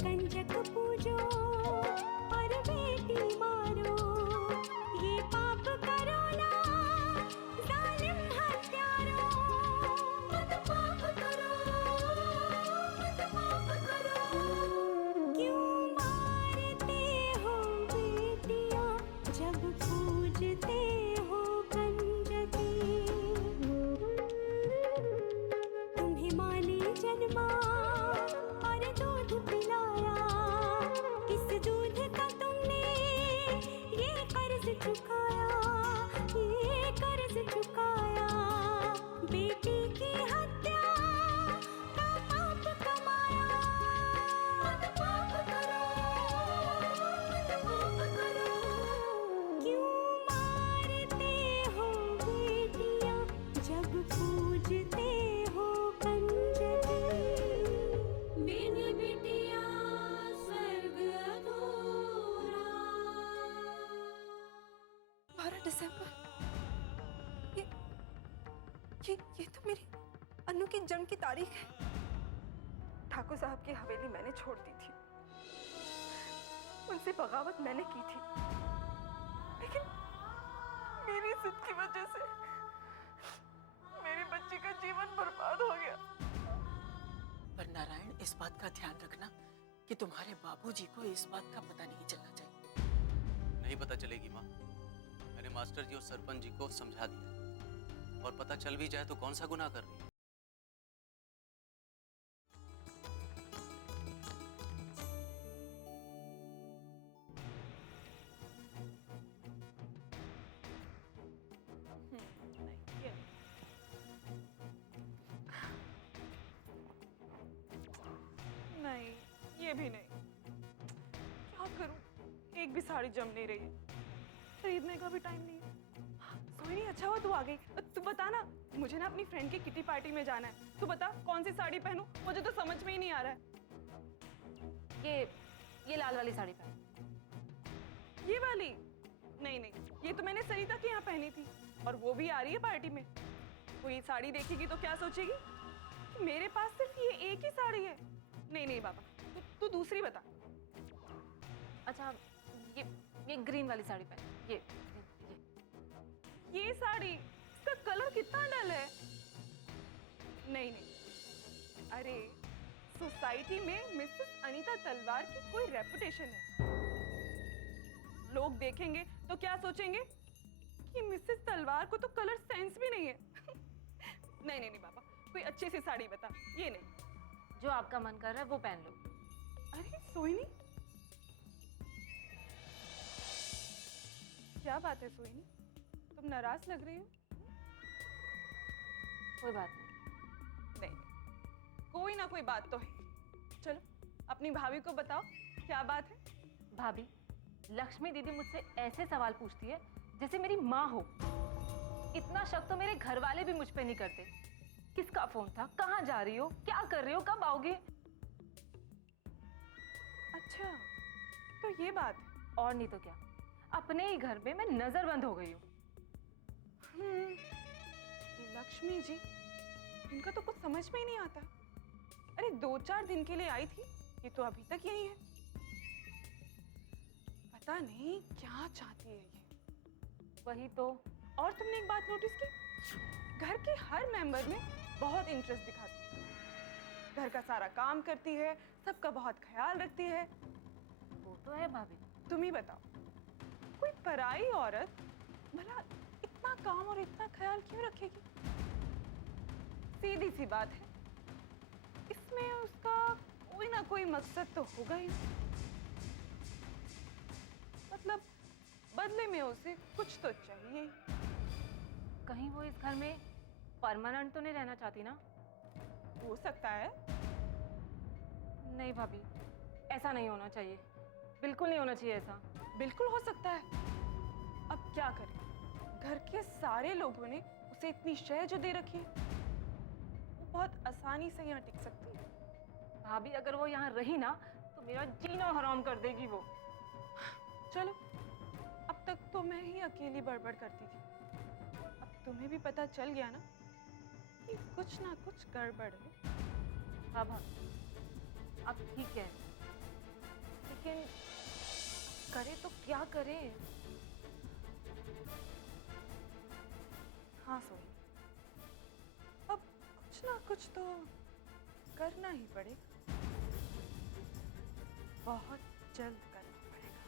कंजक पूजो और बेटी मारो, ये पाप करो ना जालिम हत्यारों। मत पाप करो, मत पाप करो। क्यों मारते हो बेटियां जब पूजते हो कंजकी। तुम्हें माँ ने जन्मा और दूध पिलाया, इस दूध का तुमने ये कर्ज चुकाया, ये कर्ज चुकाया। बेटी की हत्या का पाप कमाया। मत पाप करो, मत पाप करो। क्यों मारते हो बेटियां जब पूजते हो कंजकी। बिन बिटिया स्वर्ग अधूरा। 12 दिसंबर, ये तो मेरी अनु की जन्म की तारीख है। ठाकुर साहब की हवेली मैंने छोड़ दी थी, उनसे बगावत मैंने की थी, लेकिन मेरी जिद की वजह से मेरी बच्ची का जीवन बर्बाद हो गया। पर नारायण, इस बात का ध्यान रखना कि तुम्हारे बाबूजी को इस बात का पता नहीं चलना चाहिए। नहीं पता चलेगी माँ। मैंने मास्टर जी और सरपंच जी को समझा दिया, और पता चल भी जाए तो कौन सा गुनाह कर रही है। नहीं, ये भी नहीं। क्या करूं, एक भी साड़ी जम नहीं रही है, खरीदने का भी टाइम नहीं है। सोनी, अच्छा हुआ तू आ गई। तू बता ना, मुझे ना अपनी फ्रेंड की किटी पार्टी में जाना है। तू बता कौन सी साड़ी पहनूं, मुझे तो समझ में ही नहीं आ रहा है। ये लाल वाली साड़ी पहन। ये वाली? नहीं नहीं, ये तो मैंने सरिता के यहाँ पहनी थी, और वो भी आ रही है पार्टी में। वो ये साड़ी देखेगी तो क्या सोचेगी कि मेरे पास सिर्फ ये एक ही साड़ी है। नहीं नहीं बाबा, तू दूसरी बता। अच्छा, ये ग्रीन वाली साड़ी पहन। ये साड़ी, इसका कलर कितना डल है। नहीं नहीं, अरे सोसाइटी में मिसेस अनीता तलवार की कोई रेपुटेशन है। लोग देखेंगे तो क्या सोचेंगे कि मिसेस तलवार को तो कलर सेंस भी नहीं है। नहीं नहीं नहीं बाबा, कोई अच्छी सी साड़ी बता। ये नहीं, जो आपका मन कर रहा है वो पहन लो। अरे सोहिनी, क्या बात है सोहिनी, तुम नाराज लग रही हो। कोई बात नहीं। नहीं, कोई ना कोई बात तो है। चलो अपनी भाभी को बताओ क्या बात है। भाभी, लक्ष्मी दीदी मुझसे ऐसे सवाल पूछती है जैसे मेरी माँ हो। इतना शक तो मेरे घर वाले भी मुझ पे नहीं करते। किसका फोन था, कहाँ जा रही हो, क्या कर रही हो, कब आओगे। अच्छा, तो ये बात है। और नहीं तो क्या, अपने ही घर में मैं नजरबंद हो गई हूँ। ये लक्ष्मी जी, इनका तो कुछ समझ में ही नहीं आता। अरे 2-4 दिन के लिए आई थी, ये तो अभी तक यही है। पता नहीं क्या चाहती है ये। वही तो। और तुमने एक बात नोटिस की, घर के हर मेंबर में बहुत इंटरेस्ट दिखाती है। घर का सारा काम करती है, सबका बहुत ख्याल रखती है। वो तो है भाभी। तुम ही बताओ, कोई पराई औरत भला इतना काम और इतना ख्याल क्यों रखेगी। सीधी सी बात है, इसमें उसका कोई ना कोई मकसद तो होगा ही। मतलब बदले में उसे कुछ तो चाहिए। कहीं वो इस घर में परमानेंट तो नहीं रहना चाहती ना। हो सकता है। नहीं भाभी, ऐसा नहीं होना चाहिए, बिल्कुल नहीं होना चाहिए ऐसा। बिल्कुल हो सकता है। अब क्या करें, घर के सारे लोगों ने उसे इतनी शय जो दे रखी है, वो बहुत आसानी से यहाँ टिक सकती है। भाभी, अगर वो यहाँ रही ना तो मेरा जीना हराम कर देगी वो। चलो, अब तक तो मैं ही अकेली बड़बड़ करती थी, अब तुम्हें भी पता चल गया ना कि कुछ ना कुछ गड़बड़ है। हाँ भाभी, आप ठीक है, करे तो क्या करे? हाँ सोनी, अब कुछ ना कुछ तो करना ही पड़ेगा, बहुत जल्द करना पड़ेगा।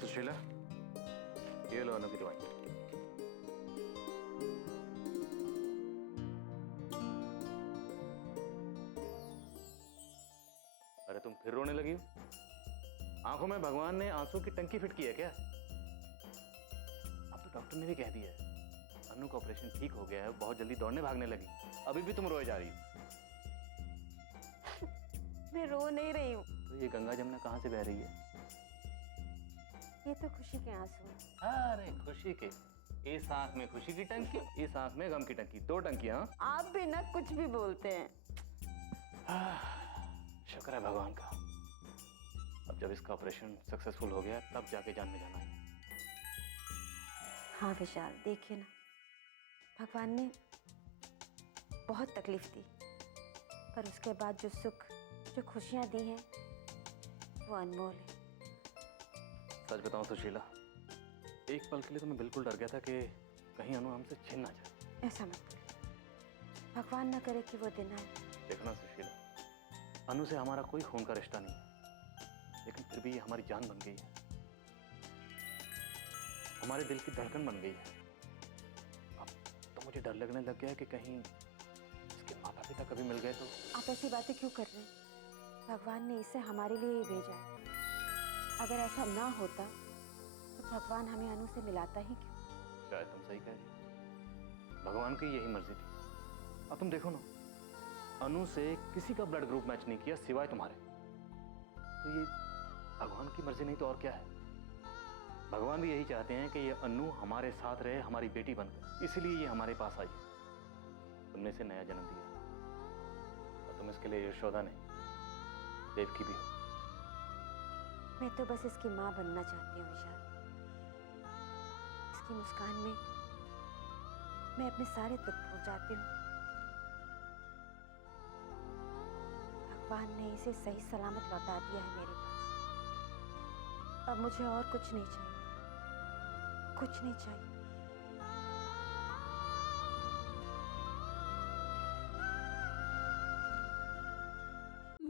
सुशीला, ये लो अनु की दवाई। अरे तुम फिर रोने लगी हो? आंखों में भगवान ने आंसू की टंकी फिट की है क्या? अब तो डॉक्टर ने भी कह दिया है अनु का ऑपरेशन ठीक हो गया है, बहुत जल्दी दौड़ने भागने लगी। अभी भी तुम रोए जा रही हो। मैं रो नहीं रही हूँ, तो ये गंगा जमुना कहाँ से बह रही है? ये तो खुशी के आंसू हैं। अरे खुशी के, इस आंख में खुशी की टंकी, इस आंख में गम की टंकी, दो टंकियां। आप भी ना कुछ भी बोलते हैं। शुक्र है भगवान का, अब जब इसका ऑपरेशन सक्सेसफुल हो गया तब जाके जान में जाना है। हाँ विशाल, देखिए ना, भगवान ने बहुत तकलीफ दी, पर उसके बाद जो सुख, जो खुशियाँ दी हैं, वो अनमोल है। सच बताऊं सुशीला, एक पल के लिए तो मैं बिल्कुल डर गया था कि कहीं अनु हमसे छिन ना जाए। ऐसा मत बोलो, भगवान न करे कि वो दिन आए। देखना सुशीला, अनु से हमारा कोई खून का रिश्ता नहीं है, लेकिन फिर भी ये हमारी जान बन गई है, हमारे दिल की धड़कन बन गई है। अब तो मुझे डर लगने लग गया है कि कहीं इसके माता पिता कभी मिल गए तो। आप ऐसी बातें क्यों कर रहे हैं? भगवान ने इसे हमारे लिए ही भेजा है। अगर ऐसा ना होता तो भगवान हमें अनु से मिलाता ही क्यों? शायद तुम सही कह रही हो, भगवान की यही मर्जी थी। अब तुम देखो ना, अनु से किसी का ब्लड ग्रुप मैच नहीं किया सिवाय तुम्हारे। तो ये भगवान की मर्जी नहीं तो और क्या है? भगवान भी यही चाहते हैं कि ये अनु हमारे साथ रहे, हमारी बेटी बनकर, इसीलिए ये हमारे पास आई है। तुमने इसे नया जन्म दिया और तुम इसके लिए यशोदा नहीं, देवकी भी हो। मैं तो बस इसकी माँ बनना चाहती हूँ विशाल। इसकी मुस्कान में मैं अपने सारे दुख भूल जाती हूँ। भगवान ने इसे सही सलामत लौटा दिया है मेरे पास। अब मुझे और कुछ नहीं चाहिए, कुछ नहीं चाहिए।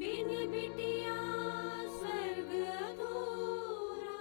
बिन बिटिया स्वर्ग अधूरा।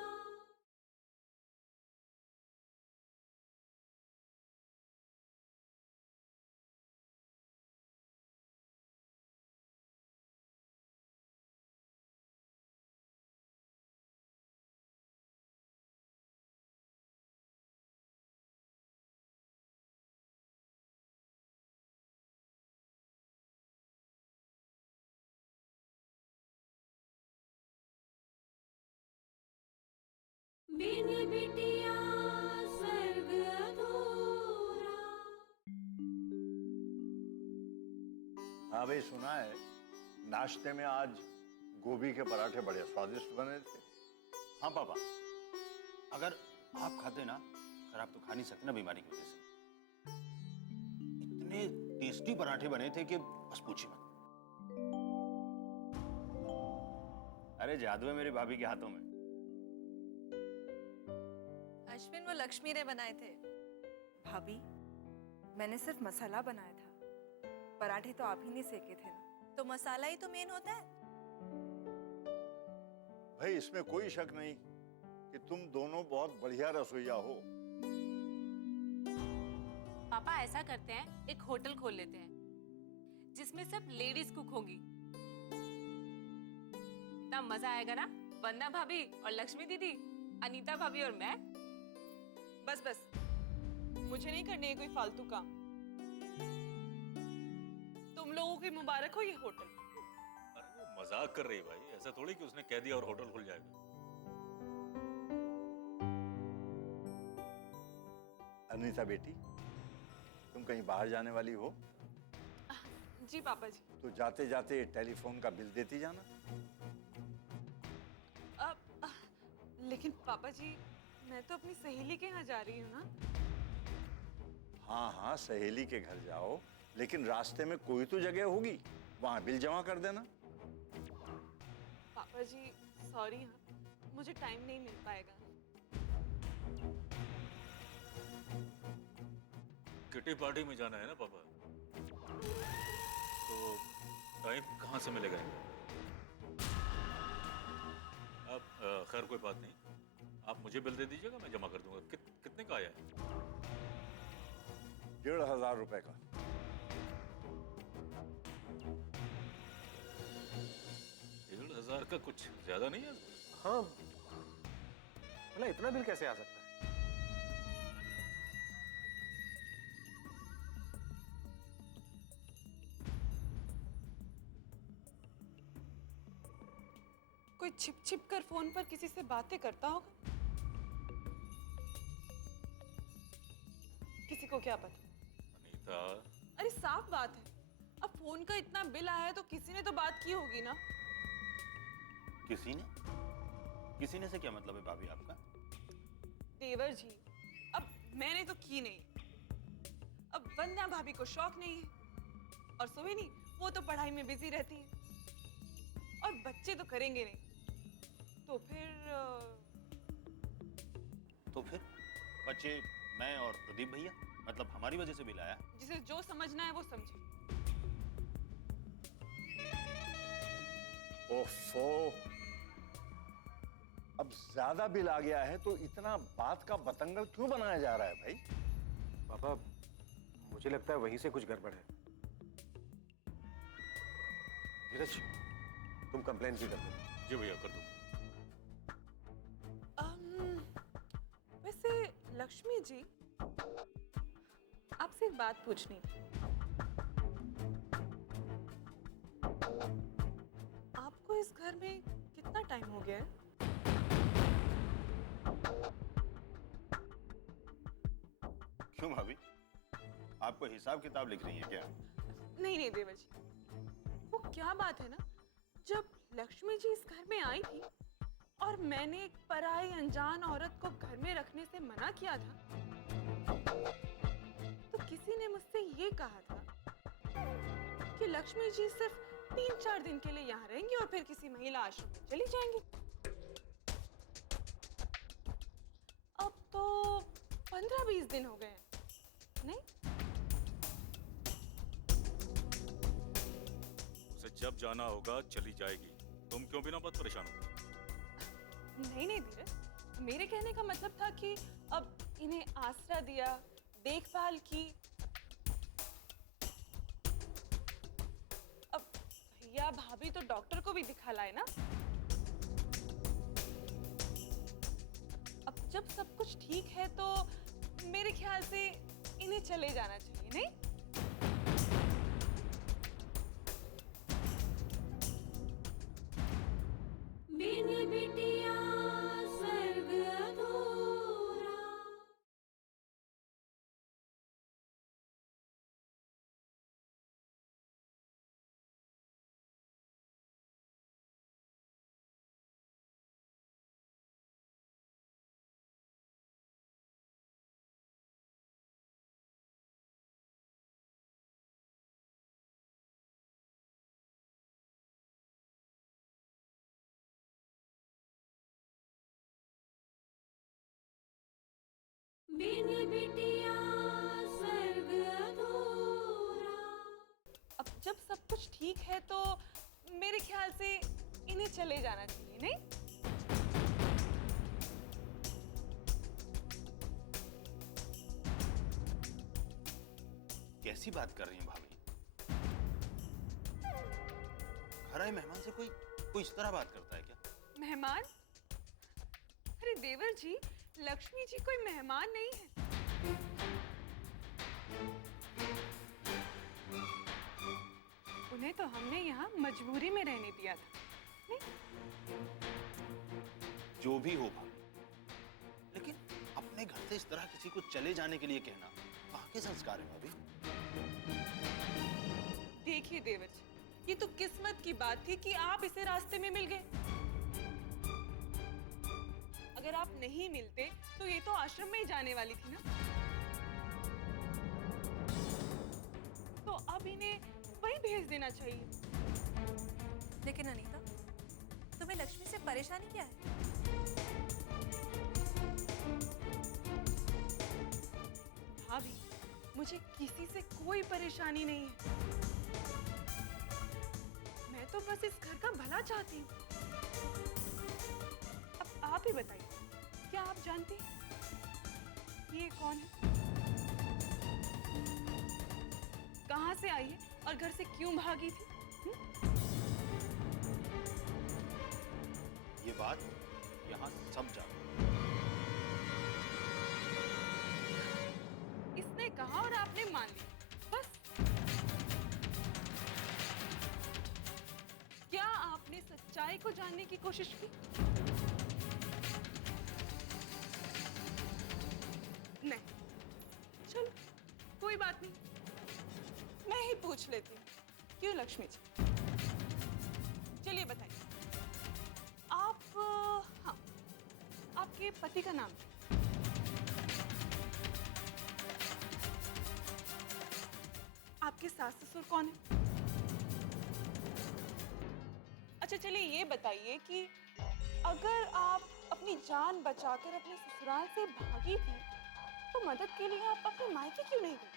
बिन बिटिया स्वर्ग अधूरा। हाँ भाई, सुना है नाश्ते में आज गोभी के पराठे बड़े स्वादिष्ट बने थे। हाँ पापा, अगर आप खाते ना, अगर आप तो खा नहीं सकते ना बीमारी की वजह से, इतने टेस्टी पराठे बने थे कि बस पूछिए मत। अरे जादू है मेरी भाभी के हाथों में। अश्विन, वो लक्ष्मी ने बनाए थे। भाभी, मैंने सिर्फ मसाला बनाया था, पराठे तो आप ही ने सेके थे ना। तो मसाला ही तो मेन होता है। भाई इसमें कोई शक नहीं कि तुम दोनों बहुत बढ़िया रसोइया हो। पापा ऐसा करते हैं, एक होटल खोल लेते हैं जिसमें सब लेडीज कुक होंगी। तब मजा आएगा ना, वंदना भाभी और लक्ष्मी दीदी, अनीता भाभी और मैं। बस बस, मुझे नहीं करने कोई फालतू काम। तुम लोगों की मुबारक हो ये होटल। अरे वो मजाक कर रही है भाई, ऐसा थोड़ी कि उसने कह दिया और होटल खुल जाएगा। अनीता बेटी, तुम कहीं बाहर जाने वाली हो जी पापा जी। तो जाते जाते टेलीफोन का बिल देती जाना। पापा जी, मैं तो अपनी सहेली के यहाँ जा रही हूँ ना। हाँ हाँ, सहेली के घर जाओ, लेकिन रास्ते में कोई तो जगह होगी, वहां बिल जमा कर देना। पापा जी सॉरी, हाँ मुझे टाइम नहीं मिल पाएगा। किटी पार्टी में जाना है ना पापा, तो टाइम कहाँ से मिलेगा? अब खैर कोई बात नहीं, आप मुझे बिल दे दीजिएगा, मैं जमा कर दूंगा। कितने का आया है? 1,500 रुपए का। 1,500 का कुछ ज्यादा नहीं है? हाँ, भला इतना बिल कैसे आ सकता है? कोई छिप छिप कर फोन पर किसी से बातें करता होगा। किसी को क्या पता। अनीता, अरे साफ बात है, अब फोन का इतना बिल आया है तो किसी ने तो बात की होगी ना। किसी ने से क्या मतलब है भाभी आपका? देवर जी, अब मैंने तो की नहीं। अब वंदना भाभी को शौक नहीं है और सोहिनी वो तो पढ़ाई में बिजी रहती है और बच्चे तो करेंगे नहीं, तो फिर बच्चे मैं और प्रदीप भैया, मतलब हमारी वजह से बिल आया। जिसे जो समझना है वो समझे। ओफो, अब ज्यादा बिल आ गया है तो इतना बात का बतंगड़ क्यों बनाया जा रहा है भाई? पापा, मुझे लगता है वहीं से कुछ गड़बड़ है। धीरज, तुम कंप्लेन भी कर दो। जी भैया कर दूंगा। वैसे लक्ष्मी जी, आपसे एक बात पूछनी थी। आपको इस घर में कितना टाइम हो गया है? क्यों भाभी, आपको हिसाब किताब लिख रही है क्या? नहीं देवर जी, वो क्या बात है ना, जब लक्ष्मी जी इस घर में आई थी और मैंने एक पराई अनजान औरत को घर में रखने से मना किया था, तो किसी ने मुझसे ये कहा था कि लक्ष्मी जी सिर्फ 3-4 दिन के लिए यहाँ रहेंगी और फिर किसी महिला आश्रम में चली जाएंगी। अब तो 15-20 दिन हो गए हैं, नहीं? उसे जब जाना होगा चली जाएगी, तुम क्यों बिना बात परेशान हो? नहीं धीरज, मेरे कहने का मतलब था कि अब इन्हें आसरा दिया, देखभाल की, अब भैया भाभी तो डॉक्टर को भी दिखा लाए ना। अब जब सब कुछ ठीक है तो मेरे ख्याल से इन्हें चले जाना चाहिए, नहीं? बिन बिटिया स्वर्ग अधूरा। बिन बिटिया स्वर्ग अधूरा। अब जब सब कुछ ठीक है तो मेरे ख्याल से इन्हें चले जाना चाहिए, नहीं? कैसी बात कर रही हैं भाभी? घर आए मेहमान से कोई इस तरह बात करता है क्या? मेहमान? अरे देवर जी, लक्ष्मी जी कोई मेहमान नहीं है। उन्हें तो हमने यहाँ मजबूरी में रहने दिया था, नहीं? जो भी हो भाभी, लेकिन अपने घर से इस तरह किसी को चले जाने के लिए कहना कहाँ के संस्कार है भाभी? देखिए देवर जी, ये तो किस्मत की बात थी कि आप इसे रास्ते में मिल गए। अगर आप नहीं मिलते तो ये तो आश्रम में ही जाने वाली थी ना। तो अब इन्हें वहीं भेज देना चाहिए। लेकिन अनीता, तुम्हें लक्ष्मी से परेशानी क्या है? भाभी, मुझे किसी से कोई परेशानी नहीं है। मैं तो बस इस घर का भला चाहती हूँ। अब आप ही बताइए, क्या आप जानती हैं ये कौन है, कहाँ से आई है और घर से क्यों भागी थी? ये बात यहाँ सब जानते हैं। इसने कहा और आपने मान लिया, बस। क्या आपने सच्चाई को जानने की कोशिश की? नहीं। चलो, कोई बात नहीं, मैं ही पूछ लेती हूँ। क्यों लक्ष्मी जी? चलिए बताइए, आप हाँ, आपके पति का नाम क्या? आपके सास ससुर कौन है? अच्छा चलिए ये बताइए कि अगर आप अपनी जान बचाकर अपने ससुराल से भागी थी तो मदद के लिए आप अपने मायके क्यों नहीं गए?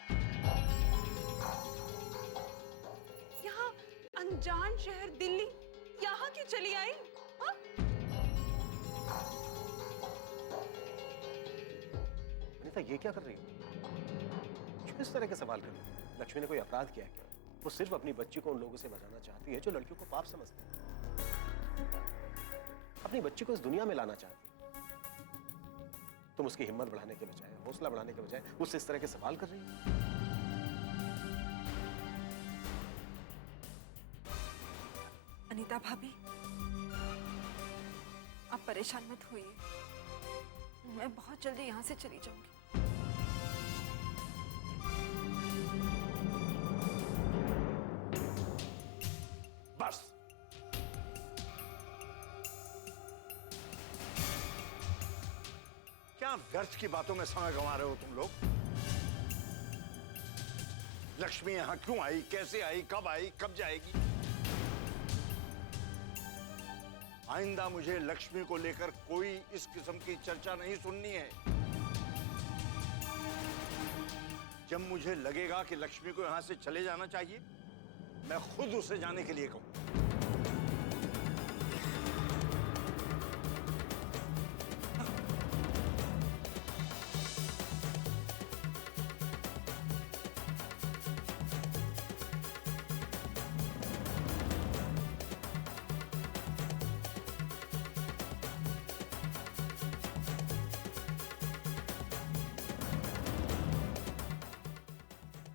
यहाँ अनजान शहर दिल्ली, यहाँ क्यों चली आई? हाँ? अनीता, ये क्या कर रही हो? क्यों इस तरह के सवाल कर रही हो? लक्ष्मी ने कोई अपराध किया है क्या? वो सिर्फ अपनी बच्ची को उन लोगों से बचाना चाहती है जो लड़कियों को पाप समझते हैं। अपनी बच्ची को इस दुनिया में लाना चाहती है। तुम उसकी हिम्मत बढ़ाने के बजाय, हौसला बढ़ाने के बजाय उससे इस तरह के सवाल कर रही हो। अनीता भाभी, आप परेशान मत होइए, मैं बहुत जल्दी यहाँ से चली जाऊंगी। बस क्या व्यर्थ की बातों में समय गंवा रहे हो तुम लोग? लक्ष्मी यहां क्यों आई, कैसे आई, कब जाएगी? आइंदा मुझे लक्ष्मी को लेकर कोई इस किस्म की चर्चा नहीं सुननी है। जब मुझे लगेगा कि लक्ष्मी को यहां से चले जाना चाहिए, मैं खुद उसे जाने के लिए कहूं।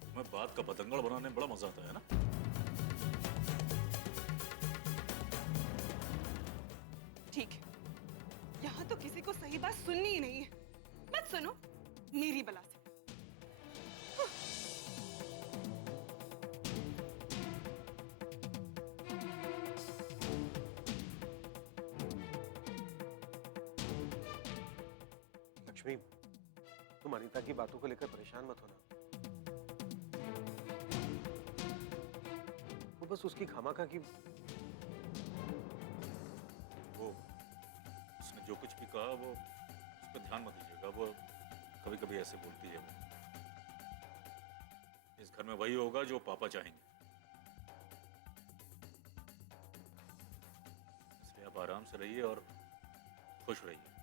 तुम्हें बात का पतंगड़ बनाने में बड़ा मजा आता है ना? ठीक है, यहाँ तो किसी को सही बात सुननी ही नहीं है। मत सुनो मेरी बला से। लक्ष्मी, तुम अनीता की बातों को लेकर परेशान मत होना। वो बस उसकी खामखा की वो उसने जो कुछ भी कहा वो उस पर ध्यान मत दीजिएगा। वो कभी कभी ऐसे बोलती है। वो इस घर में वही होगा जो पापा चाहेंगे, इसलिए आप आराम से रहिए और खुश रहिए।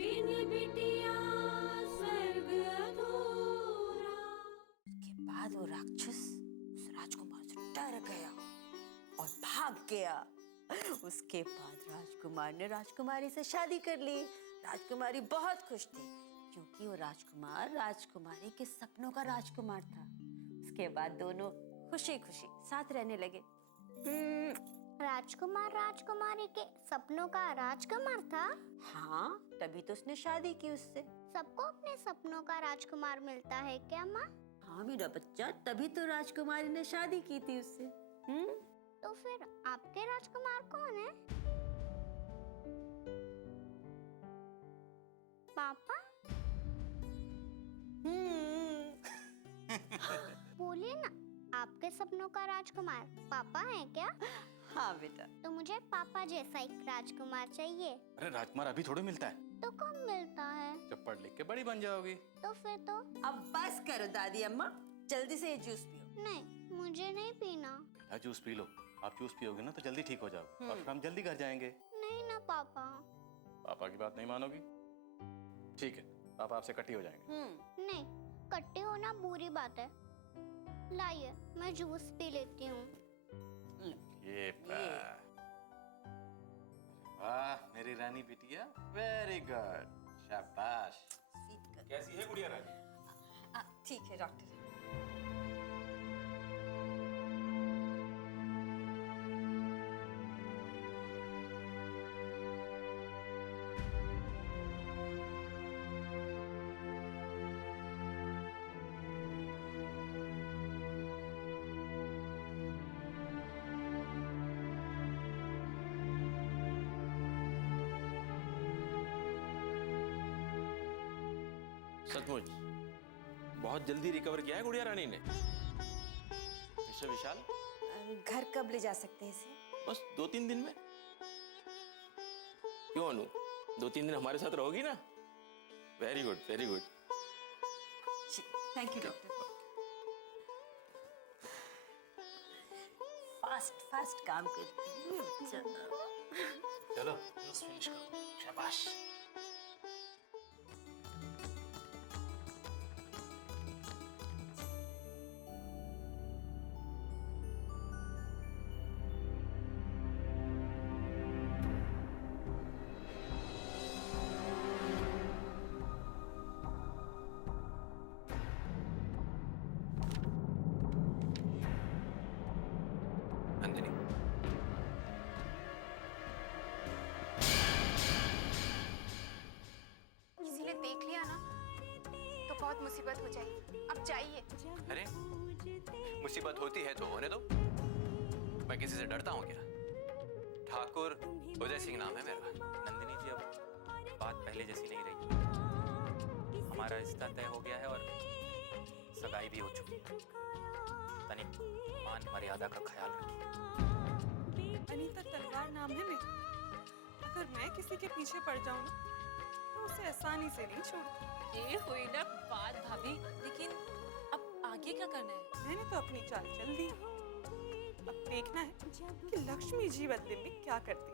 बिन बिटिया स्वर्ग अधूरा। उसके बाद वो राक्षस उस राजकुमार से डर गया और भाग गया। उसके बाद राजकुमार ने राजकुमारी से शादी कर ली। राजकुमारी बहुत खुश थी क्योंकि वो राजकुमार राजकुमारी के सपनों का राजकुमार था। उसके बाद दोनों खुशी खुशी साथ रहने लगे। राजकुमार राजकुमारी के सपनों का राजकुमार था। हाँ, तभी तो उसने शादी की उससे। सबको अपने सपनों का राजकुमार मिलता है क्या माँ? हाँ मेरा बच्चा, तभी तो राजकुमारी ने शादी की थी उससे। तो फिर आपके राजकुमार कौन है? पापा? बोलिए ना, आपके सपनों का राजकुमार पापा है क्या? हाँ बेटा। तो मुझे पापा जैसा एक राजकुमार चाहिए। अरे राजकुमार अभी थोड़े मिलता है, तो कब मिलता है? जब पढ़ लिख के बड़ी बन जाओगी। तो फिर तो अब बस करो दादी अम्मा, जल्दी से ये जूस पियो। नहीं, मुझे नहीं पीना। बेटा जूस पी लो, आप जूस पियोगे ना तो जल्दी ठीक हो जाओगे और फिर हम जल्दी घर जाएंगे। नहीं ना पापा। पापा की बात नहीं मानोगी? ठीक है, पापा आपसे कट्टी हो जाएंगे। नहीं, कट्टे होना बुरी बात है। लाइए, मैं जूस पी लेती हूँ। ये वाह मेरी रानी बिटिया, वेरी गुड, शाबाश। कैसी है गुड़िया रानी? ठीक है डॉक्टर। सचमुच बहुत जल्दी रिकवर किया है गुड़िया रानी ने। मिस्टर विशाल, घर कब ले जा सकते हैं इसे? बस 2-3 दिन में। क्यों अनु, 2-3 दिन हमारे साथ रहोगी ना? Very good, very good. Thank you doctor. Fast fast काम करती हूँ। चलो जूस फिनिश करो, शाबाश। नंदिनी, किसी ने देख लिया ना तो बहुत मुसीबत हो जाएगी। अब जाइए। अरे मुसीबत होती है तो होने दो, मैं किसी से डरता हूँ क्या? ठाकुर उदय सिंह नाम है मेरा। नंदिनी जी, अब बात पहले जैसी नहीं रही। हमारा रिश्ता तय हो गया है और सगाई भी हो चुकी है। तनिक मान मर्यादा का ख्याल रखिए। अनीता तलवार नाम है मेरा। अगर मैं किसी के पीछे पड़ जाऊं ना तो उसे आसानी से नहीं छोड़ती। ये हुई ना बात भाभी, लेकिन अब आगे क्या करना है? मैंने तो अपनी चाल चल दी। अब देखना है कि लक्ष्मी जी बदले में क्या करती